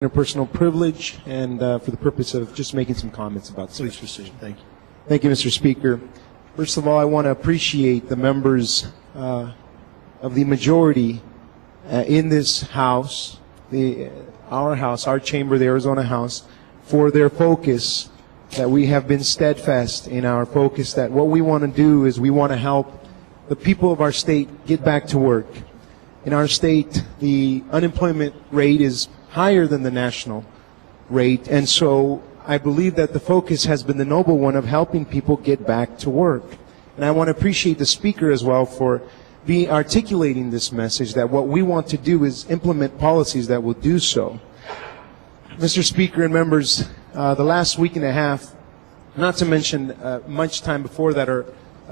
interpersonal privilege and for the purpose of just making some comments about Please proceed. Thank you. Thank you, Mr. Speaker. First of all, I want to appreciate the members of the majority in this House, our chamber, the Arizona House, for their focus, that we have been steadfast in our focus, that what we want to do is we want to help the people of our state get back to work. In our state, the unemployment rate is higher than the national rate, and so I believe that the focus has been the noble one of helping people get back to work. And I want to appreciate the Speaker as well for articulating this message, that what we want to do is implement policies that will do so. Mr. Speaker and members, the last week and a half, not to mention much time before that or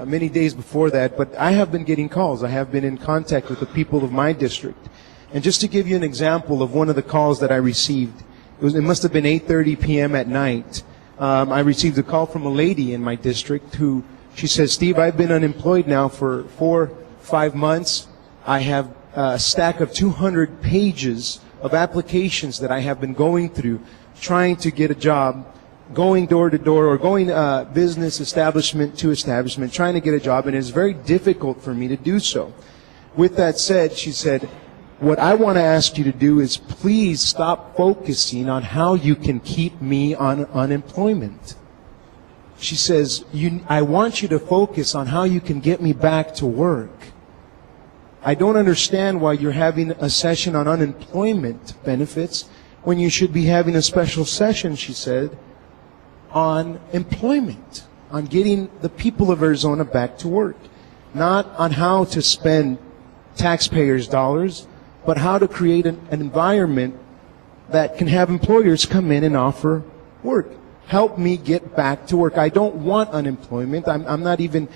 many days before that, but I have been getting calls. I have been in contact with the people of my district. And just to give you an example of one of the calls that I received, it must have been 8:30 p.m. at night. I received a call from a lady in my district who, she says, Steve, I've been unemployed now for 4-5 months. I have a stack of 200 pages of applications that I have been going through, trying to get a job, going door to door or going business establishment to establishment, trying to get a job, and it's very difficult for me to do so. With that said, she said, what I want to ask you to do is please stop focusing on how you can keep me on unemployment. She says, I want you to focus on how you can get me back to work. I don't understand why you're having a session on unemployment benefits when you should be having a special session, she said, on employment, on getting the people of Arizona back to work. Not on how to spend taxpayers' dollars, but how to create an environment that can have employers come in and offer work. Help me get back to work. I don't want unemployment. I'm not even,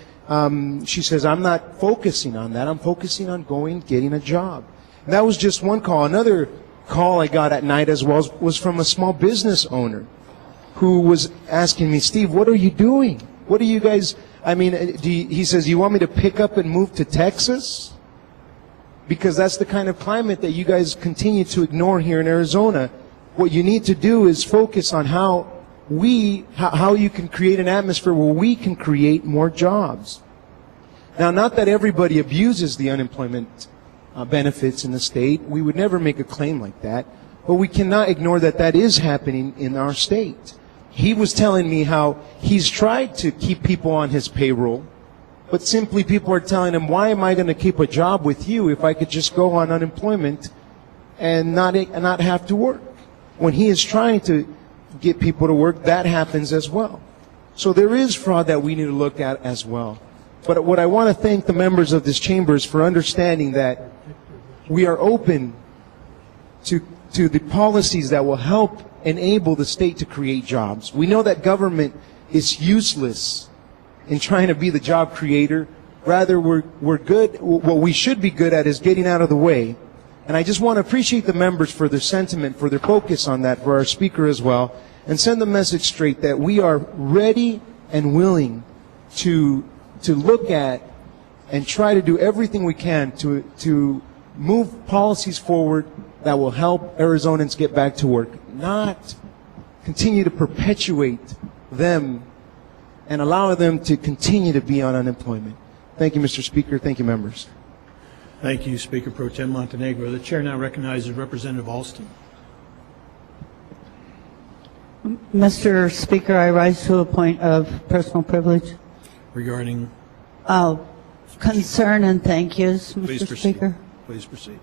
she says, I'm not focusing on that. I'm focusing on getting a job. And that was just one call. Another call I got at night as well was from a small business owner who was asking me, Steve, what are you doing? What are you guys, he says, you want me to pick up and move to Texas? Because that's the kind of climate that you guys continue to ignore here in Arizona. What you need to do is focus on how you can create an atmosphere where we can create more jobs. Now, not that everybody abuses the unemployment benefits in the state. We would never make a claim like that. But we cannot ignore that that is happening in our state. He was telling me how he's tried to keep people on his payroll, but simply people are telling him, why am I going to keep a job with you if I could just go on unemployment and not have to work? When he is trying to get people to work, that happens as well. So there is fraud that we need to look at as well. But what I want to thank the members of this chamber is for understanding that we are open to the policies that will help enable the state to create jobs. We know that government is useless in trying to be the job creator. Rather, we're good. What we should be good at is getting out of the way. And I just want to appreciate the members for their sentiment, for their focus on that, for our speaker as well, and send the message straight that we are ready and willing to look at and try to do everything we can to move policies forward that will help Arizonans get back to work, not continue to perpetuate them and allow them to continue to be on unemployment. Thank you, Mr. Speaker. Thank you, members. Thank you, Speaker Pro Tem Montenegro. The chair now recognizes Representative Alston. Mr. Speaker, I rise to a point of personal privilege. Regarding? Concern and thank yous, Mr. Please proceed. Speaker. Please proceed.